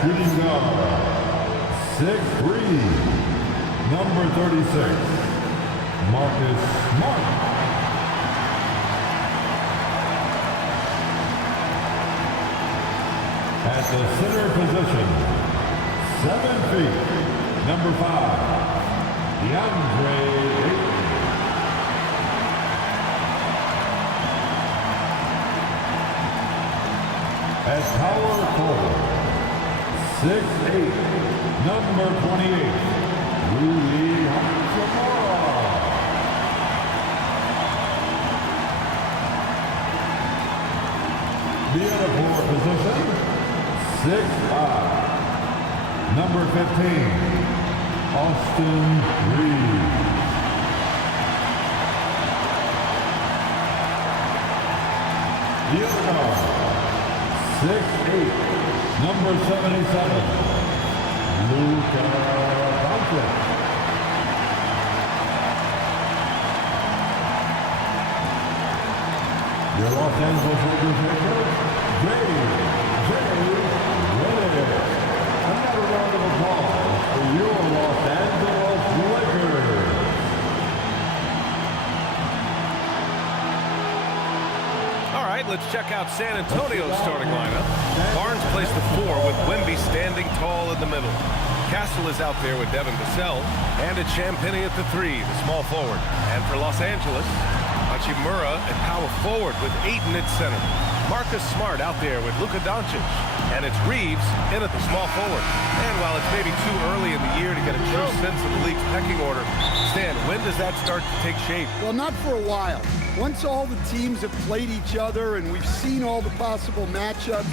shooting guard, 6'3", number 36, Marcus Smart. At the center position, 7 feet, number 5, DeAndre Ayton. At power forward, 6'8", number 28, Rui Hachimura. The other forward position, 6'5", number 15, Austin Reeves. The other guard, 6'8", number 77, Luka Doncic. Your Los Angeles Lakers head coach, J.J. Redick. Another round of applause for your Los Angeles Lakers. All right, let's check out San Antonio's starting lineup. Barnes plays the 4 with Wemby standing tall in the middle. Castle is out there with Devin Vassell, and it's Champagnie at the 3, the small forward. And for Los Angeles, Hachimura at power forward with Ayton at center. Marcus Smart out there with Luka Doncic. And it's Reeves in at the small forward. And while it's maybe too early in the year to get a true sense of the league's pecking order, Stan, when does that start to take shape? Well, not for a while. Once all the teams have played each other and we've seen all the possible matchups,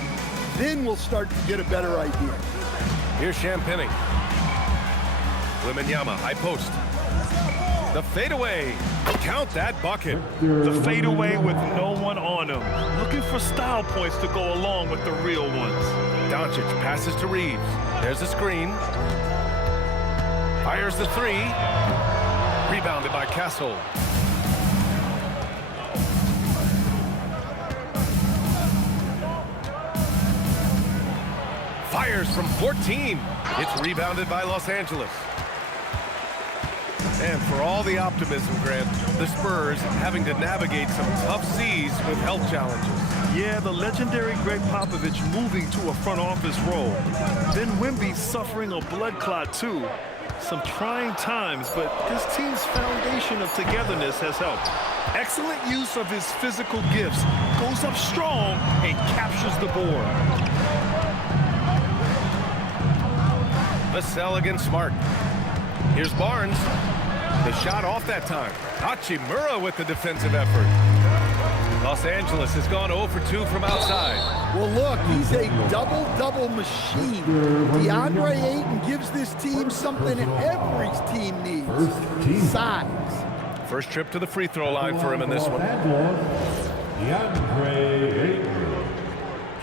then we'll start to get a better idea. Here's Champagnie. Wembanyama, high post. The fadeaway. Count that bucket. The fadeaway with no one on him. Looking for style points to go along with the real ones. Doncic passes to Reeves. There's the screen. Fires the 3. Rebounded by Castle. Fires from 14. It's rebounded by Los Angeles. And for all the optimism, Grant, the Spurs having to navigate some tough seas with health challenges. Yeah, the legendary Greg Popovich moving to a front office role. Then Wemby suffering a blood clot too. Some trying times, but this team's foundation of togetherness has helped. Excellent use of his physical gifts. Goes up strong and captures the board. Vassell against Smart. Here's Barnes. The shot off that time. Hachimura with the defensive effort. Los Angeles has gone 0 for 2 from outside. Well, look, he's a double-double machine. DeAndre Ayton gives this team something every team needs. Size. First trip to the free throw line for him in this one. DeAndre Ayton,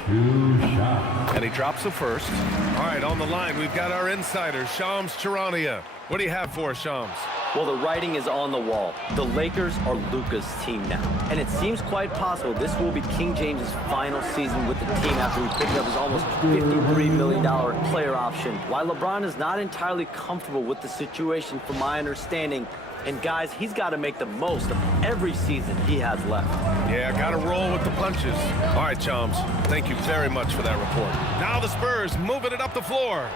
2 shots. And he drops the first. All right, on the line, we've got our insider, Shams Charania. What do you have for us, Shams? Well, the writing is on the wall. The Lakers are Luka's team now. And it seems quite possible this will be King James's final season with the team after he picked up his almost $53 million player option. While LeBron is not entirely comfortable with the situation from my understanding, and guys, he's got to make the most of every season he has left. Yeah, got to roll with the punches. All right, Chums, thank you very much for that report. Now the Spurs moving it up the floor.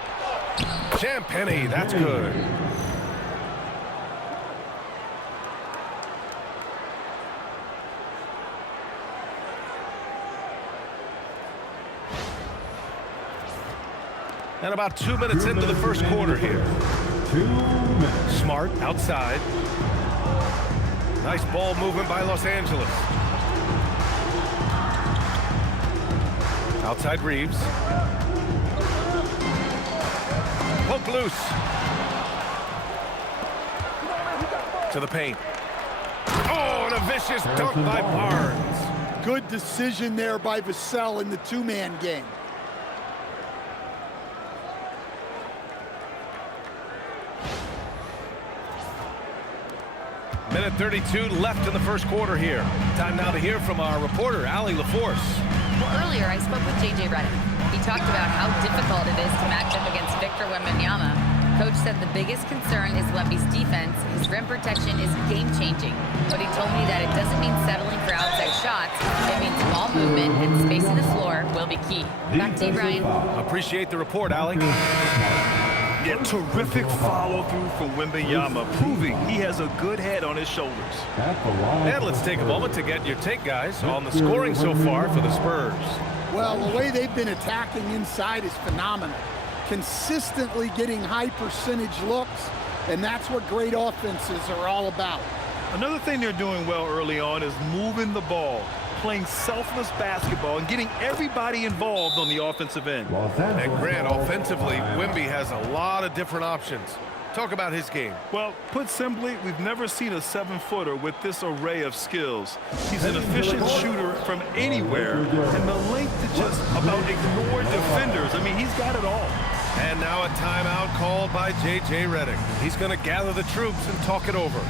Champagnie, that's good. And about 2 minutes into the first quarter here. 2 minutes. Smart outside. Nice ball movement by Los Angeles. Outside Reeves. Poke loose. To the paint. Oh, and a vicious dunk by Barnes. Good decision there by Vassell in the two-man game. Minute 32 left in the first quarter here. Time now to hear from our reporter, Allie LaForce. Well, earlier I spoke with J.J. Redick. He talked about how difficult it is to match up against Victor Wembanyama. Coach said the biggest concern is Wemby's defense. His rim protection is game-changing. But he told me that it doesn't mean settling for outside shots. It means ball movement and spacing the floor will be key. Back to you, Brian. Appreciate the report, Alec. Yeah, terrific follow-through from Wembanyama, proving he has a good head on his shoulders. And let's take a moment to get your take, guys, on the scoring so far for the Spurs. Well, the way they've been attacking inside is phenomenal. Consistently getting high percentage looks, and that's what great offenses are all about. Another thing they're doing well early on is moving the ball, playing selfless basketball, and getting everybody involved on the offensive end. And Grant, offensively, Wemby has a lot of different options. Talk about his game. Well, put simply, we've never seen a 7-footer with this array of skills. He's an efficient shooter from anywhere, and the length to just about ignore defenders. I mean, he's got it all. And now a timeout called by J.J. Redick. He's going to gather the troops and talk it over.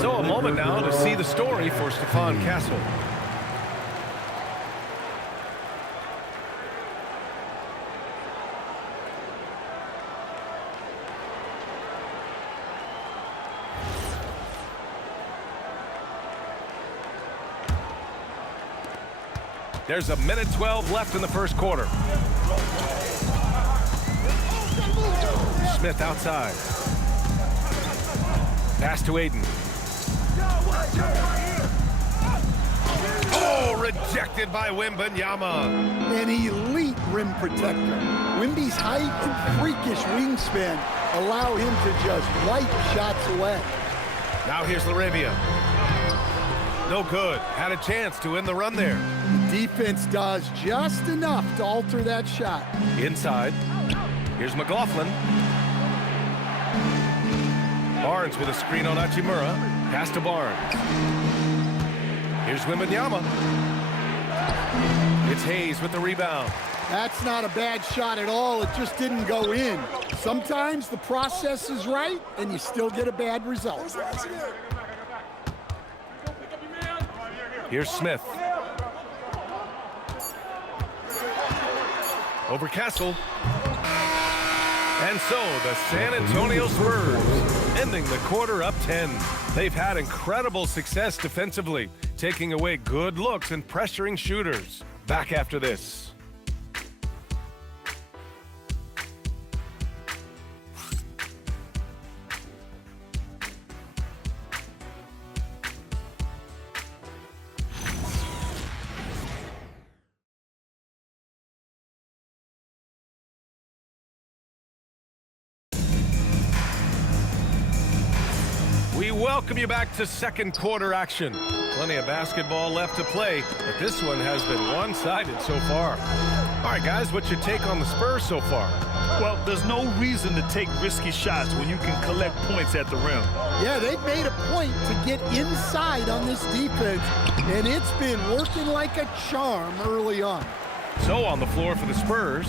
So a moment now to see the story for Stephon Castle. There's a minute 12 left in the first quarter. Smith outside. Pass to Aiden. Oh, rejected by Wembanyama. An elite rim protector. Wemby's height and freakish wingspan allow him to just wipe shots away. Now here's Laravia. No good. Had a chance to end the run there. The defense does just enough to alter that shot. Inside. Here's McLaughlin. Barnes with a screen on Hachimura. Pass to Barnes. Here's Wembanyama. It's Hayes with the rebound. That's not a bad shot at all. It just didn't go in. Sometimes the process is right, and you still get a bad result. Here's Smith. Over Castle. And so the San Antonio Spurs ending the quarter up 10. They've had incredible success defensively, taking away good looks and pressuring shooters. Back after this. We welcome you back to second quarter action. Plenty of basketball left to play, but this one has been one-sided so far. All right, guys, what's your take on the Spurs so far? Well, there's no reason to take risky shots when you can collect points at the rim. Yeah, they've made a point to get inside on this defense, and it's been working like a charm early on. So on the floor for the Spurs,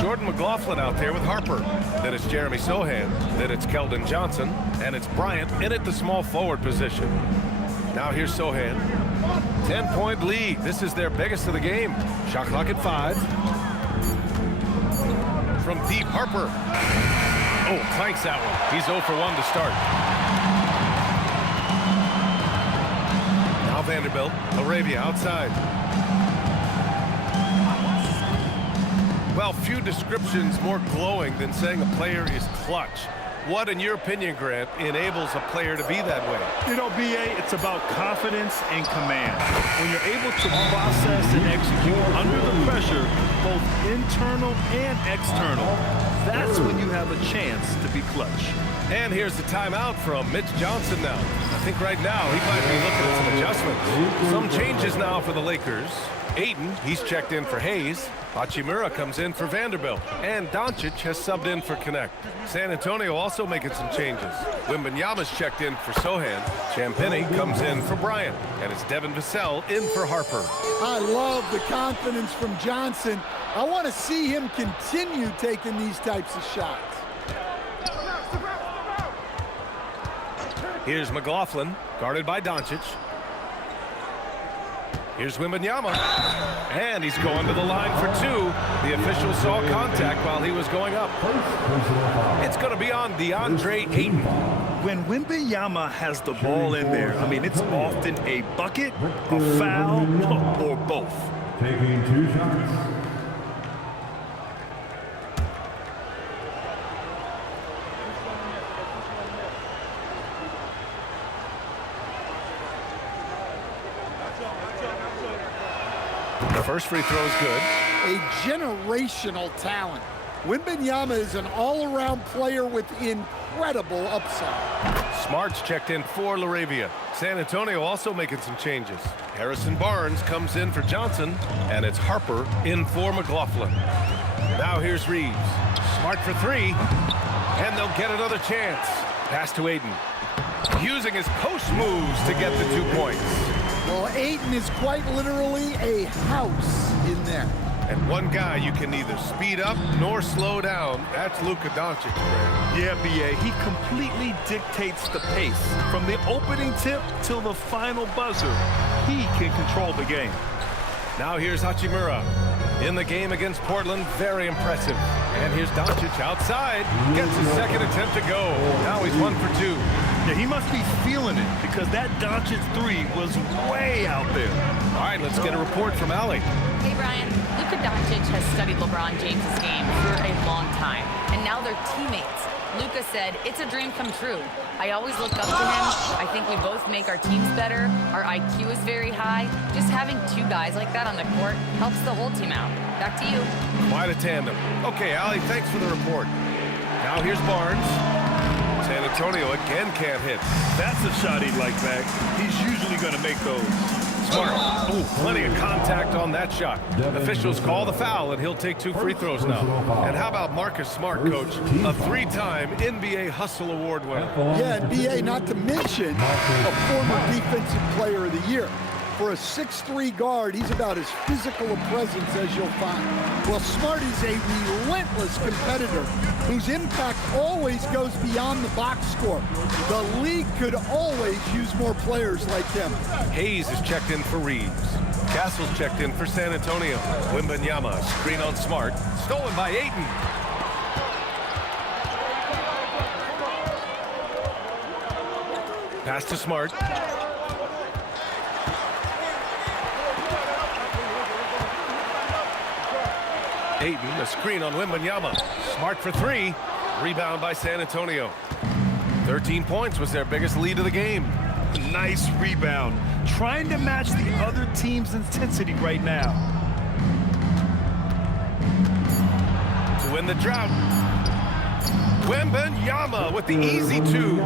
Jordan McLaughlin out there with Harper. Then it's Jeremy Sohan. Then it's Keldon Johnson. And it's Bryant in at the small forward position. Now here's Sohan. 10-point lead. This is their biggest of the game. Shot clock at 5. From deep, Harper. Oh, clanks that one. He's 0 for 1 to start. Now Vanderbilt. Laravia outside. Well, few descriptions more glowing than saying a player is clutch. What, in your opinion, Grant, enables a player to be that way? You know, B.A., it's about confidence and command. When you're able to process and execute under the pressure, both internal and external, that's when you have a chance to be clutch. And here's the timeout from Mitch Johnson now. I think right now he might be looking at some adjustments. Some changes now for the Lakers. Ayton, he's checked in for Hayes. Hachimura comes in for Vanderbilt. And Doncic has subbed in for Connect. San Antonio also making some changes. Wembanyama's checked in for Sohan. Champagnie comes in for Bryant. And it's Devin Vassell in for Harper. I love the confidence from Johnson. I want to see him continue taking these types of shots. Here's McLaughlin, guarded by Doncic. Here's Wembanyama, and he's going to the line for two. The official saw contact while he was going up. It's going to be on DeAndre Ayton. When Wembanyama has the ball in there, I mean, it's often a bucket, a foul, or both. Taking 2 shots. First free throw is good. A generational talent. Wembanyama is an all-around player with incredible upside. Smart's checked in for LaRavia. San Antonio also making some changes. Harrison Barnes comes in for Johnson, and it's Harper in for McLaughlin. Now here's Reeves. Smart for 3, and they'll get another chance. Pass to Ayton. Using his post moves to get the 2 points. Well, Ayton is quite literally a house in there. And one guy you can neither speed up nor slow down. That's Luka Doncic. Yeah, B.A., he completely dictates the pace. From the opening tip till the final buzzer, he can control the game. Now here's Hachimura. In the game against Portland, very impressive. And here's Doncic outside. Gets his second attempt to go. Now he's 1 for 2. Yeah, he must be feeling it because that Doncic 3 was way out there. All right, let's get a report from Allie. Hey, Brian. Luka Doncic has studied LeBron James' game for a long time, and now they're teammates. Luka said, "It's a dream come true. I always look up to him. I think we both make our teams better. Our IQ is very high. Just having 2 guys like that on the court helps the whole team out." Back to you. Quite a tandem. Okay, Allie, thanks for the report. Now here's Barnes. San Antonio again can't hit. That's a shot he'd like back. He's usually going to make those. Smart. Oh, plenty of contact on that shot. Officials call the foul, and he'll take 2 free throws now. And how about Marcus Smart, Coach? A 3-time NBA Hustle Award winner. Yeah, and B.A., not to mention a former Defensive Player of the Year. For a 6'3" guard, he's about as physical a presence as you'll find. Well, Smart is a relentless competitor whose impact always goes beyond the box score. The league could always use more players like him. Hayes is checked in for Reeves. Castle's checked in for San Antonio. Wembanyama, screen on Smart. Stolen by Ayton. Pass to Smart. Ayton, a screen on Wembanyama. Smart for 3. Rebound by San Antonio. 13 points was their biggest lead of the game. Nice rebound. Trying to match the other team's intensity right now. To win the drought. Wembanyama with the easy 2.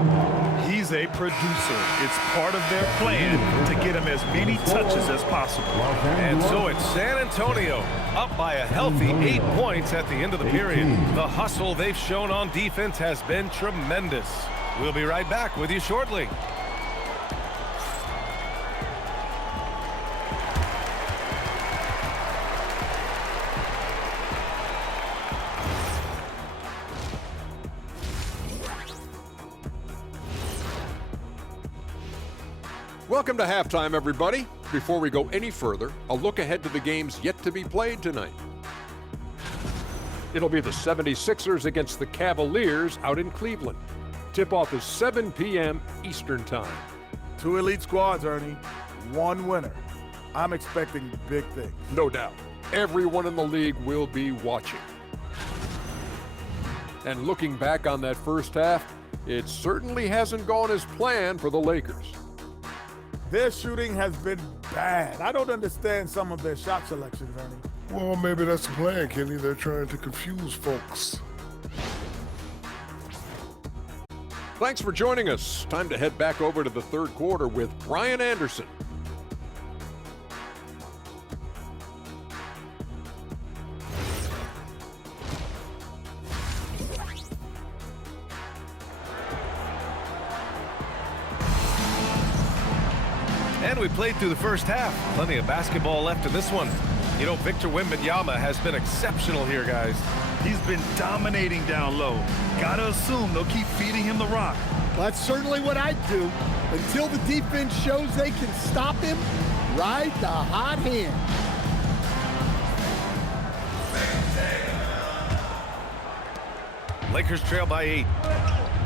He's a producer. It's part of their plan to get him as many touches as possible. And so it's San Antonio up by a healthy 8 points at the end of the period. The hustle they've shown on defense has been tremendous. We'll be right back with you shortly. Welcome to halftime, everybody. Before we go any further, a look ahead to the games yet to be played tonight. It'll be the 76ers against the Cavaliers out in Cleveland. Tip-off is 7 p.m. Eastern Time. 2 elite squads, Ernie. 1 winner. I'm expecting big things. No doubt. Everyone in the league will be watching. And looking back on that first half, it certainly hasn't gone as planned for the Lakers. Their shooting has been bad. I don't understand some of their shot selections, Ernie. Well, maybe that's the plan, Kenny. They're trying to confuse folks. Thanks for joining us. Time to head back over to the third quarter with Brian Anderson. And we played through the first half. Plenty of basketball left in this one. You know, Victor Wembanyama has been exceptional here, guys. He's been dominating down low. Gotta assume they'll keep feeding him the rock. That's certainly what I'd do. Until the defense shows they can stop him, ride the hot hand. Lakers trail by 8.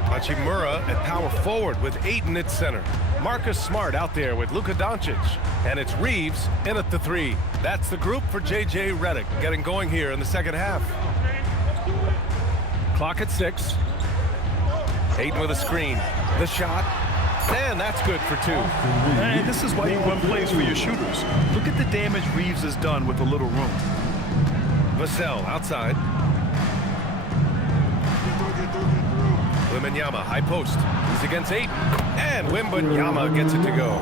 Hachimura at power forward with Ayton at center. Marcus Smart out there with Luka Doncic. And it's Reeves in at the 3. That's the group for J.J. Redick getting going here in the second half. Clock at 6. Ayton with a screen. The shot. And that's good for 2. And this is why you run plays for your shooters. Look at the damage Reeves has done with a little room. Vassell outside. Wembanyama, high post. He's against 8. And Wembanyama gets it to go.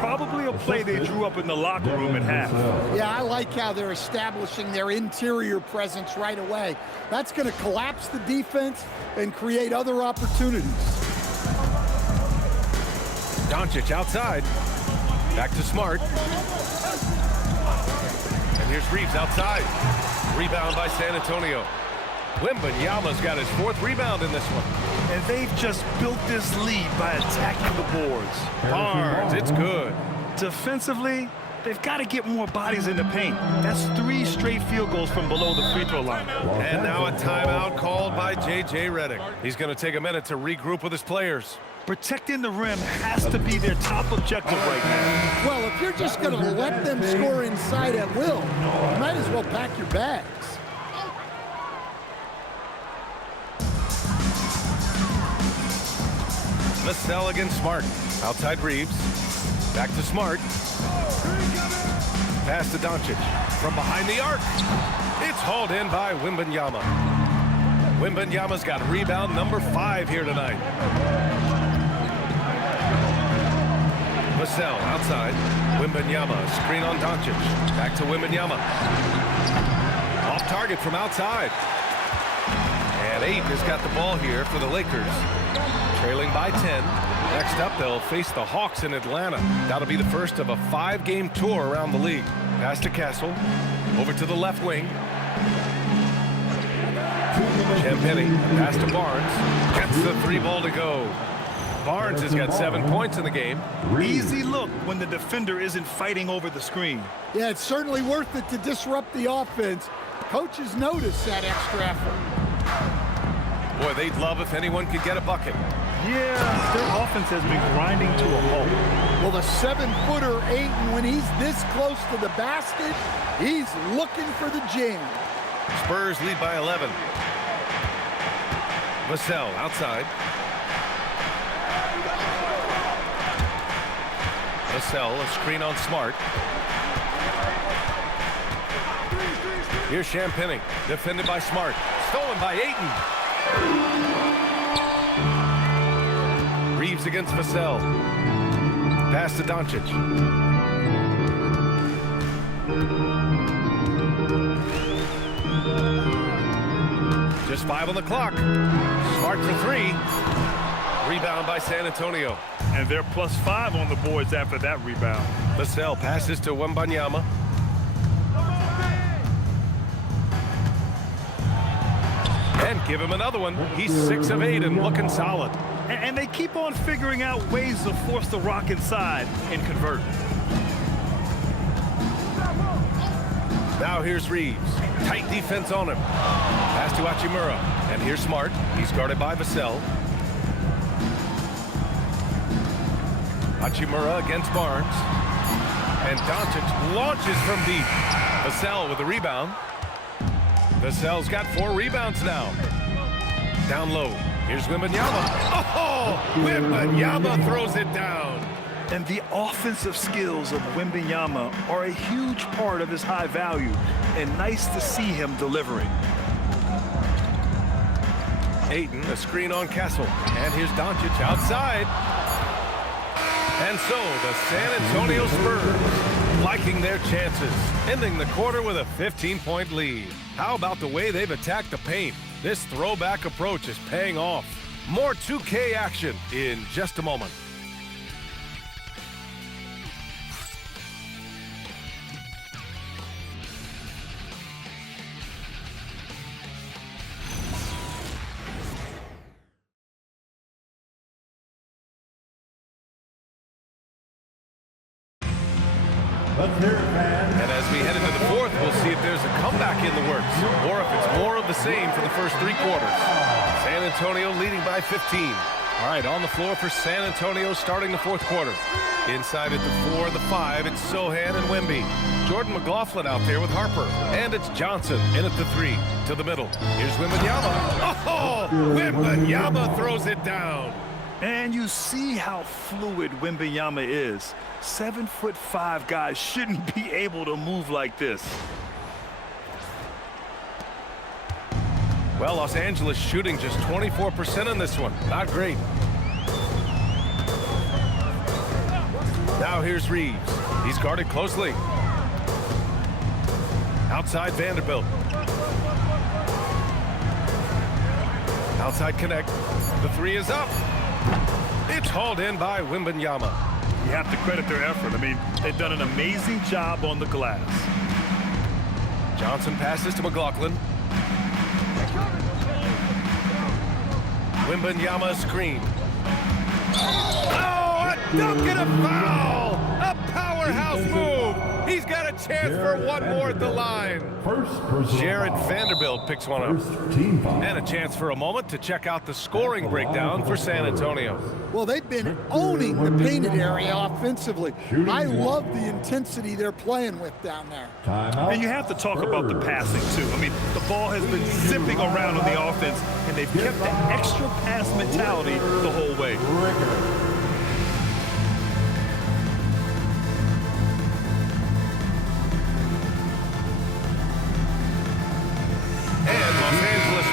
Probably a play they drew up in the locker room at half. Yeah, I like how they're establishing their interior presence right away. That's going to collapse the defense and create other opportunities. Doncic outside. Back to Smart. And here's Reeves outside. Rebound by San Antonio. Wembanyama's got his 4th rebound in this one. And they've just built this lead by attacking the boards. Barnes, it's good. Defensively, they've got to get more bodies in the paint. That's 3 straight field goals from below the free throw line. And now a timeout called by J.J. Redick. He's going to take a minute to regroup with his players. Protecting the rim has to be their top objective right now. Well, if you're just going to let them score inside at will, you might as well pack your bags. Vassell against Smart. Outside Reeves. Back to Smart. Pass to Doncic. From behind the arc. It's hauled in by Wembanyama. Wembanyama's got rebound number 5 here tonight. Vassell outside. Wembanyama. Screen on Doncic. Back to Wembanyama. Off target from outside. And 8 has got the ball here for the Lakers. Trailing by 10. Next up, they'll face the Hawks in Atlanta. That'll be the first of a 5-game tour around the league. Pass to Castle. Over to the left wing. Champagnie. Pass to Barnes. Gets the 3 ball to go. Barnes has got 7 points in the game. Easy look when the defender isn't fighting over the screen. Yeah, it's certainly worth it to disrupt the offense. Coaches notice that extra effort. Boy, they'd love if anyone could get a bucket. Yeah, their offense has been grinding to a halt. Well, the 7-footer Ayton, when he's this close to the basket, he's looking for the jam. Spurs lead by 11. Vassell outside. Vassell, a screen on Smart. Here's Champagnie, defended by Smart. Stolen by Ayton. Reeves against Vassell. Pass to Doncic. Just 5 on the clock. Smart for 3. Rebound by San Antonio. And they're +5 on the boards after that rebound. Vassell passes to Wembanyama. And give him another one. He's 6 of 8 and looking solid. And they keep on figuring out ways to force the rock inside and convert. Now here's Reeves. Tight defense on him. Pass to Hachimura. And here's Smart. He's guarded by Vassell. Hachimura against Barnes. And Doncic launches from deep. Vassell with the rebound. Vassell's got 4 rebounds now. Down low. Here's Wembanyama. Oh! Wembanyama throws it down. And the offensive skills of Wembanyama are a huge part of his high value, and nice to see him delivering. Ayton, a screen on Castle. And here's Doncic outside. And so the San Antonio Spurs liking their chances, ending the quarter with a 15-point lead. How about the way they've attacked the paint? This throwback approach is paying off. More 2K action in just a moment. Let's hear it, fans. And as we head into the fourth, we'll see if there's a comeback in the works or if it's more of the same for the first three quarters. San Antonio leading by 15. All right, on the floor for San Antonio starting the fourth quarter. Inside at the 4, the 5, it's Sohan and Wemby. Jordan McLaughlin out there with Harper. And it's Johnson in at the 3 to the middle. Here's Wembanyama. Oh, Wembanyama throws it down. And you see how fluid Wembanyama is. 7'5" guys shouldn't be able to move like this. Well, Los Angeles shooting just 24% on this one. Not great. Now here's Reeves. He's guarded closely. Outside Vanderbilt. Outside connect. The 3 is up. It's hauled in by Wembanyama. You have to credit their effort. I mean, they've done an amazing job on the glass. Johnson passes to McLaughlin. Wembanyama screen. Oh, a dunk and a foul! A powerhouse move! He's got a chance for one more at the line. Jared Vanderbilt picks one up. And a chance for a moment to check out the scoring breakdown for San Antonio. Well, they've been owning the painted area offensively. I love the intensity they're playing with down there. And you have to talk about the passing, too. I mean, the ball has been zipping around on the offense, and they've kept that extra pass mentality the whole way.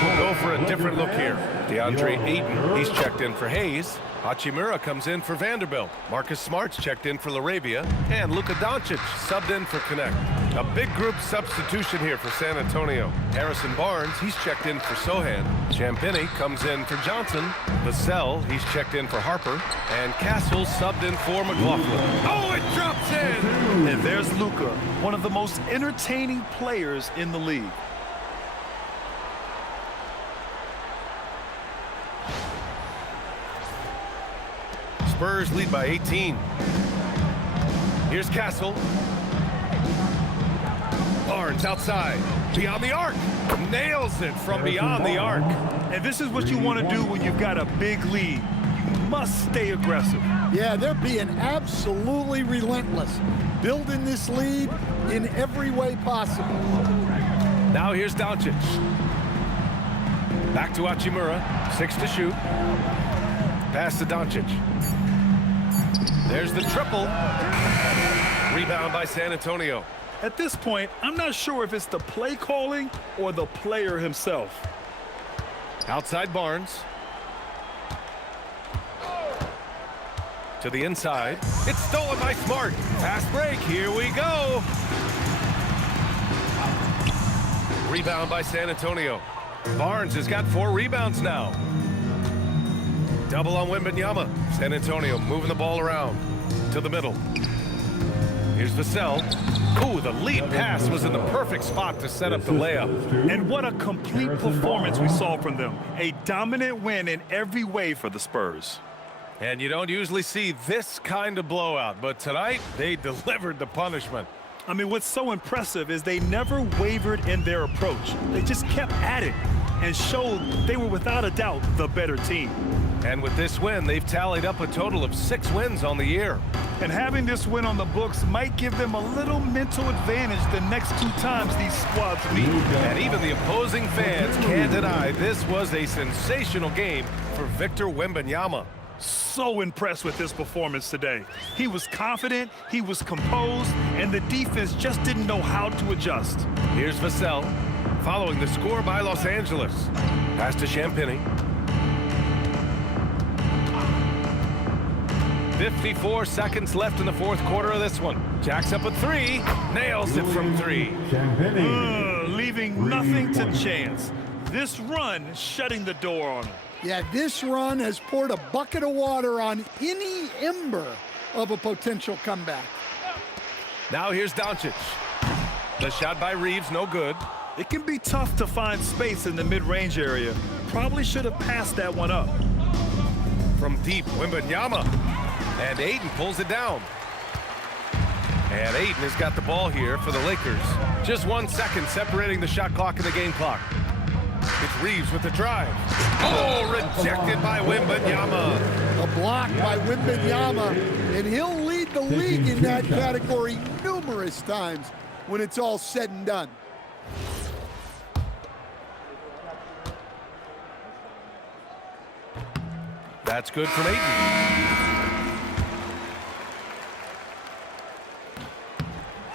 We'll go for a different look here. DeAndre Ayton, he's checked in for Hayes. Hachimura comes in for Vanderbilt. Marcus Smart's checked in for LaRavia. And Luka Doncic subbed in for Connect. A big group substitution here for San Antonio. Harrison Barnes, he's checked in for Sohan. Champagnie comes in for Johnson. Vassell, he's checked in for Harper. And Castle subbed in for McLaughlin. Oh, it drops in! And there's Luka, one of the most entertaining players in the league. Spurs lead by 18. Here's Castle. Barnes outside. Beyond the arc. Nails it from beyond the arc. And this is what you want to do when you've got a big lead. You must stay aggressive. Yeah, they're being absolutely relentless. Building this lead in every way possible. Now here's Doncic. Back to Hachimura. 6 to shoot. Pass to Doncic. There's the triple. Rebound by San Antonio. At this point, I'm not sure if it's the play calling or the player himself. Outside Barnes. To the inside. It's stolen by Smart. Fast break. Here we go. Rebound by San Antonio. Barnes has got 4 rebounds now. Double on Wembanyama. San Antonio moving the ball around to the middle. Here's Vassell. Ooh, the lead pass was in the perfect spot to set up the layup. And what a complete performance we saw from them. A dominant win in every way for the Spurs. And you don't usually see this kind of blowout, but tonight they delivered the punishment. I mean, what's so impressive is they never wavered in their approach. They just kept at it and showed they were without a doubt the better team. And with this win, they've tallied up a total of 6 wins on the year. And having this win on the books might give them a little mental advantage the next 2 times these squads meet. And even the opposing fans can't deny this was a sensational game for Victor Wembanyama. So impressed with his performance today. He was confident, he was composed, and the defense just didn't know how to adjust. Here's Vassell, following the score by Los Angeles. Pass to Champagnie. 54 seconds left in the 4th quarter of this one. Jacks up a 3, nails it from 3. Leaving nothing to chance. This run shutting the door on him. Yeah, this run has poured a bucket of water on any ember of a potential comeback. Now here's Doncic. The shot by Reeves, no good. It can be tough to find space in the mid-range area. Probably should have passed that one up. From deep, Wembanyama. And Ayton pulls it down. And Ayton has got the ball here for the Lakers. Just 1 second separating the shot clock and the game clock. It's Reeves with the drive. Oh, rejected by Wembanyama. A block by Wembanyama, and he'll lead the league in that category numerous times when it's all said and done. That's good from Ayton.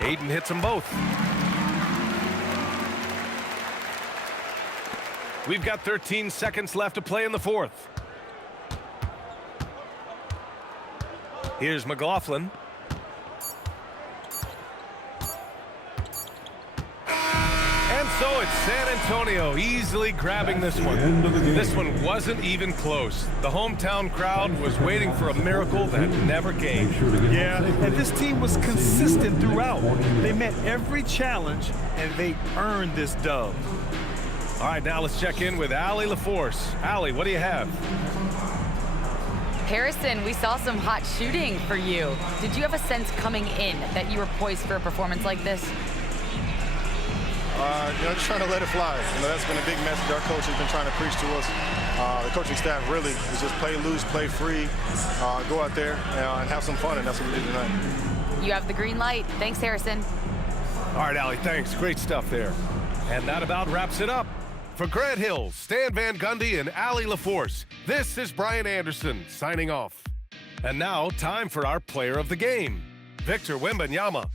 Ayton hits them both. We've got 13 seconds left to play in the 4th. Here's McLaughlin. And so it's San Antonio easily grabbing this one. This one wasn't even close. The hometown crowd was waiting for a miracle that never came. Yeah, and this team was consistent throughout. They met every challenge, and they earned this dub. All right, now let's check in with Allie LaForce. Allie, what do you have? Harrison, we saw some hot shooting for you. Did you have a sense coming in that you were poised for a performance like this? Just trying to let it fly. That's been a big message our coach has been trying to preach to us. The coaching staff really is just play loose, play free, go out there and have some fun, and that's what we did tonight. You have the green light. Thanks, Harrison. All right, Allie, thanks. Great stuff there. And that about wraps it up. For Grant Hill, Stan Van Gundy, and Allie LaForce, this is Brian Anderson signing off. And now, time for our player of the game, Victor Wembanyama.